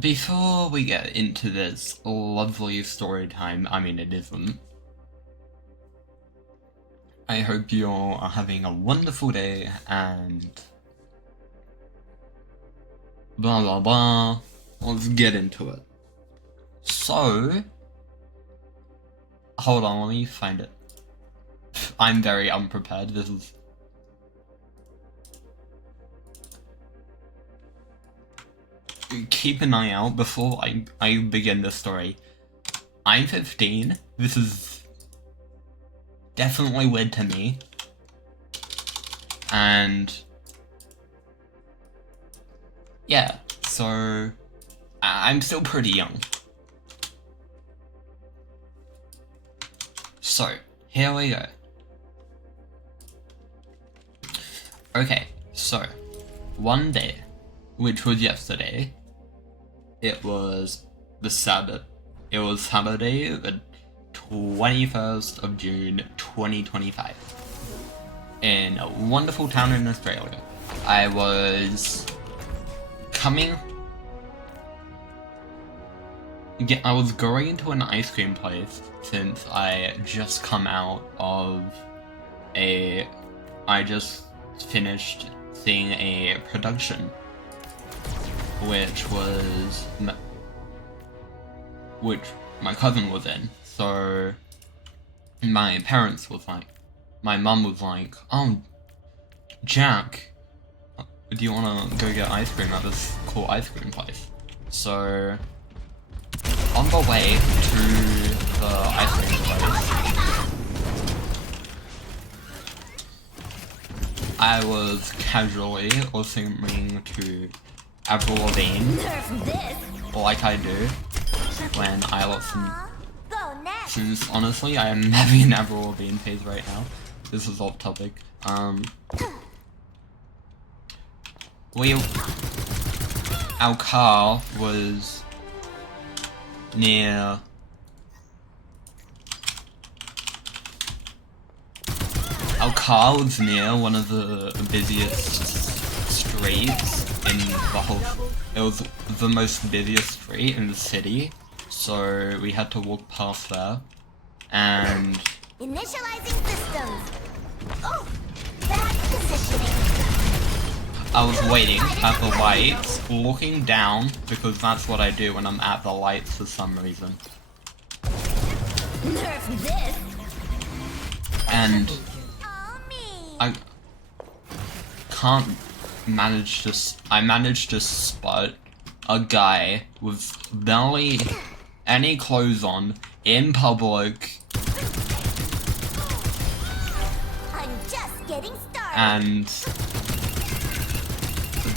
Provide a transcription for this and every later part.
Before we get into this lovely story time, I mean it isn't, I hope you all are having a wonderful day and blah blah blah. Let's get into it. So, hold on, let me find it. I'm very unprepared, this is... Keep an eye out before I begin the story. I'm 15, this is definitely weird to me, and yeah, so I'm still pretty young. So, here we go. Okay, so, one day, which was yesterday, it was Saturday, the 21st of June, 2025, in a wonderful town in Australia. I was going to an ice cream place since I just come out of I just finished seeing a production, which my cousin was in. So my mum was like, "Oh, Jack, do you wanna go get ice cream at this cool ice cream place?" So on the way to the ice cream place, I was casually listening to Avril Lavigne, like I do when I listen. Since honestly, I am having an Avril Lavigne phase right now. This is off topic. Our car was near one of the busiest streets in the whole. It was the most busiest street in the city, so we had to walk past there, and initializing systems. Oh, bad positioning. I was waiting at the lights, looking down, because that's what I do when I'm at the lights for some reason. Nerf this. And I managed to spot a guy with barely any clothes on in public, I'm just getting started. and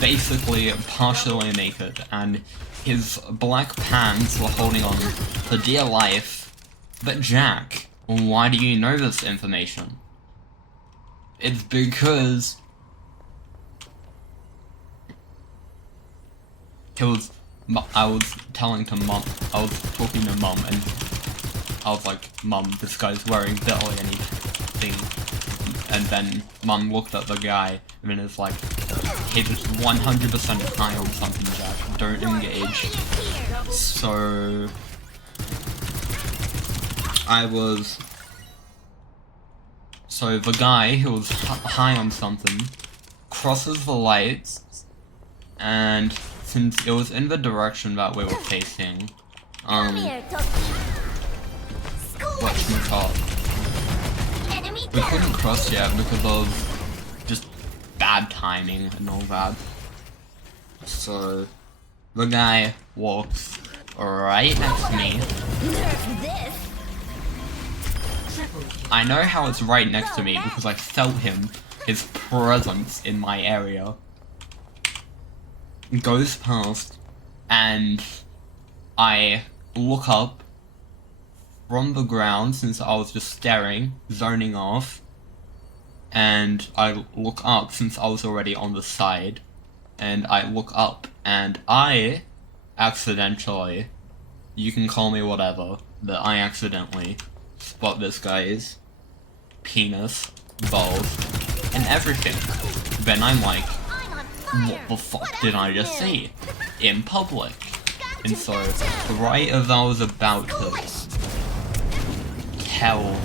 basically partially naked, and his black pants were holding on for dear life. But Jack, why do you know this information? It's because I was talking to Mum, and I was like, "Mum, this guy's wearing barely anything." And then Mum looked at the guy, and it's like, "He's 100% high on something, Jack. Don't engage." So the guy who was high on something crosses the lights, and since it was in the direction that we were facing, we couldn't cross yet because of just bad timing and all that. So the guy walks right next to me. I know how it's right next to me because I felt his presence in my area. Goes past, and I look up from the ground since I was just staring, zoning off, and I look up since I was already on the side, and I look up, and I accidentally, you can call me whatever, but I accidentally spot this guy's penis, balls, and everything. Then I'm like, what the fuck did I just see? In public. And so, right as I was about to tell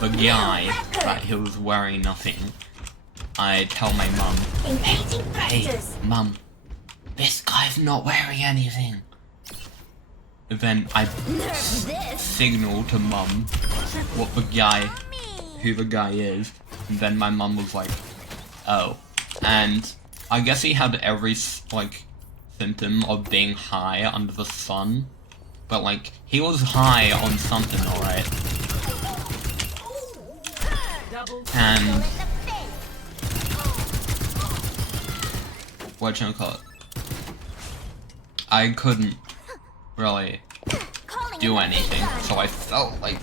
the guy that he was wearing nothing, I tell my mum, hey, mum, this guy's not wearing anything. Then I signal to mum what the guy, who the guy is, and then my mum was like, oh. And I guess he had every, like, symptom of being high under the sun, but, like, he was high on something, alright. And whatchamacallit, I couldn't really do anything, so I felt like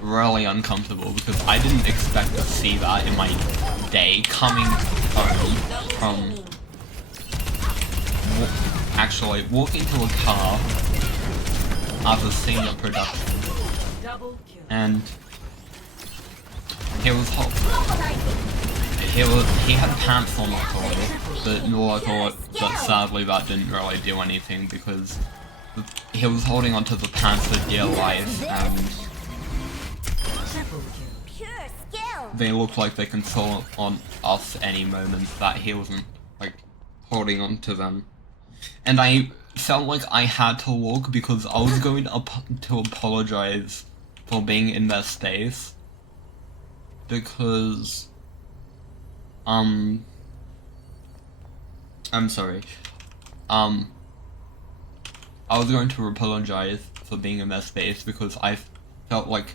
really uncomfortable because I didn't expect to see that in my day coming home from actually walking to a car after seeing a production, and he was hot. He had pants on luckily, but but sadly that didn't really do anything because he was holding onto the pants for dear life, and they looked like they can fall on us any moment that he wasn't, like, holding onto them. And I felt like I had to walk because I was going to apologize for being in their space, because I'm sorry. I was going to apologize for being in their space because I felt like,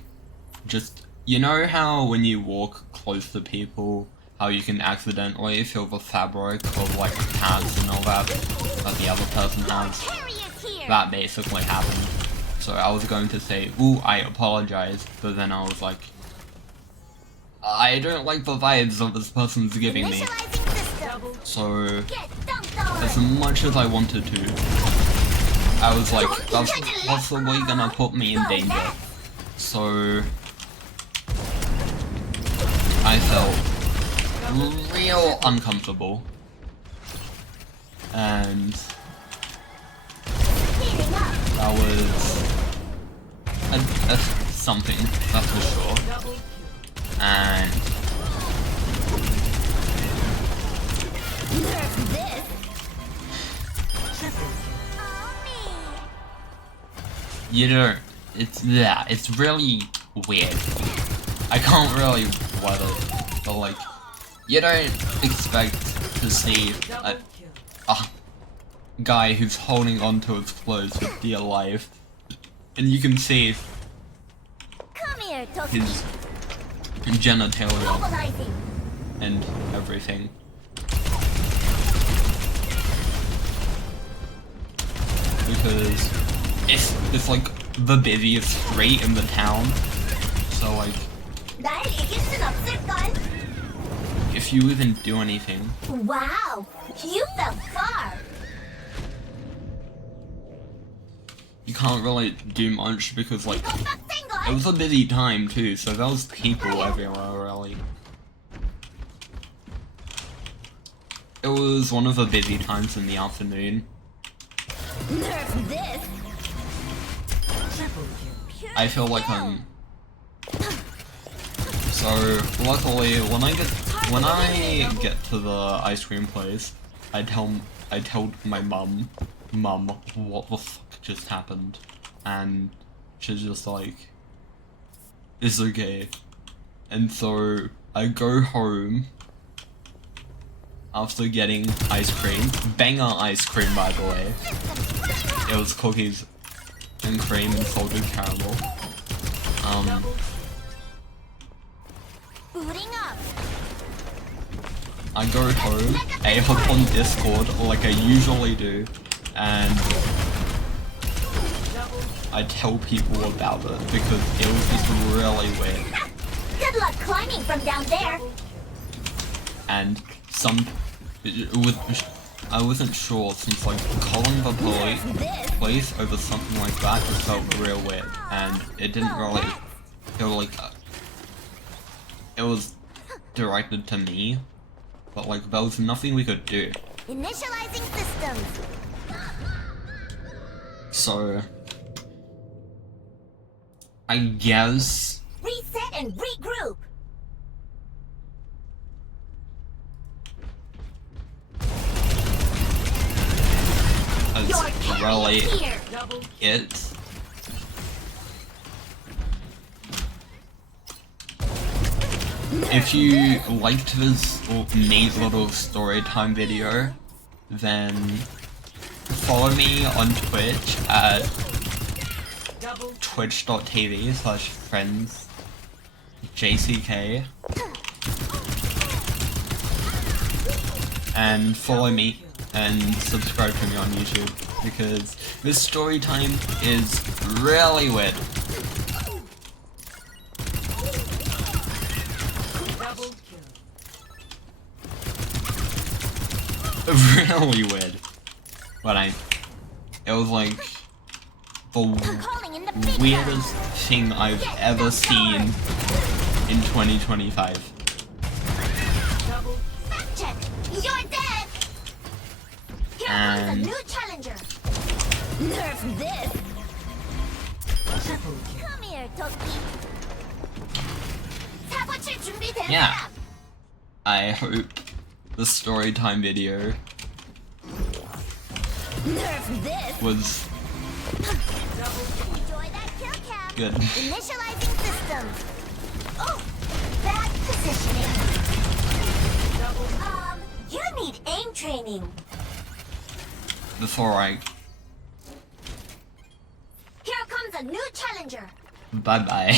just, you know how when you walk close to people, how you can accidentally feel the fabric of, like, pants and all that the other person has? That basically happened. So I was going to say, ooh, I apologize, but then I was like, I don't like the vibes that this person's giving me. So, as much as I wanted to, I was like, that's possibly gonna put me in danger. So, I felt real uncomfortable. And that was a something, that's for sure. And you know, it's really weird. I can't really word it, but like, you don't expect to see a guy who's holding onto his clothes with dear life, and you can see his genitalia and everything. Because it's like the busiest street in the town, so like, if you even do anything, wow, you fell far. You can't really do much because like, it was a busy time too, so there was people everywhere really. It was one of the busy times in the afternoon. I feel like I'm... So, luckily, when I get to the ice cream place, I told my mum, what the fuck just happened? And she's just like, it's okay. And so, I go home after getting ice cream. Banger ice cream, by the way. It was cookies and cream and salted caramel. I go home, I hop on Discord like I usually do, and I tell people about it because it was just really weird. Good luck climbing from down there. And I wasn't sure, since like calling the police over something like that just felt real weird, and it didn't really feel like it was directed to me, but like there was nothing we could do. Initializing systems. So I guess Reset and regroup. that's really Here. it. If you liked this neat little story time video, then follow me on Twitch at twitch.tv/friendsjck and follow me and subscribe to me on YouTube because this story time is really weird. Really weird. But it was like the Calling in the big weirdest thing I've ever seen in 2025. Fact check. You're dead. Here comes a And new challenger. Nerf this. Come here, Toki. 사고칠 준비됐나? yeah, I hope the story time video Nerf this. was Enjoy that kill cam. good. Initializing systems. Oh, bad positioning. You need aim training. Before Here comes a new challenger. bye bye.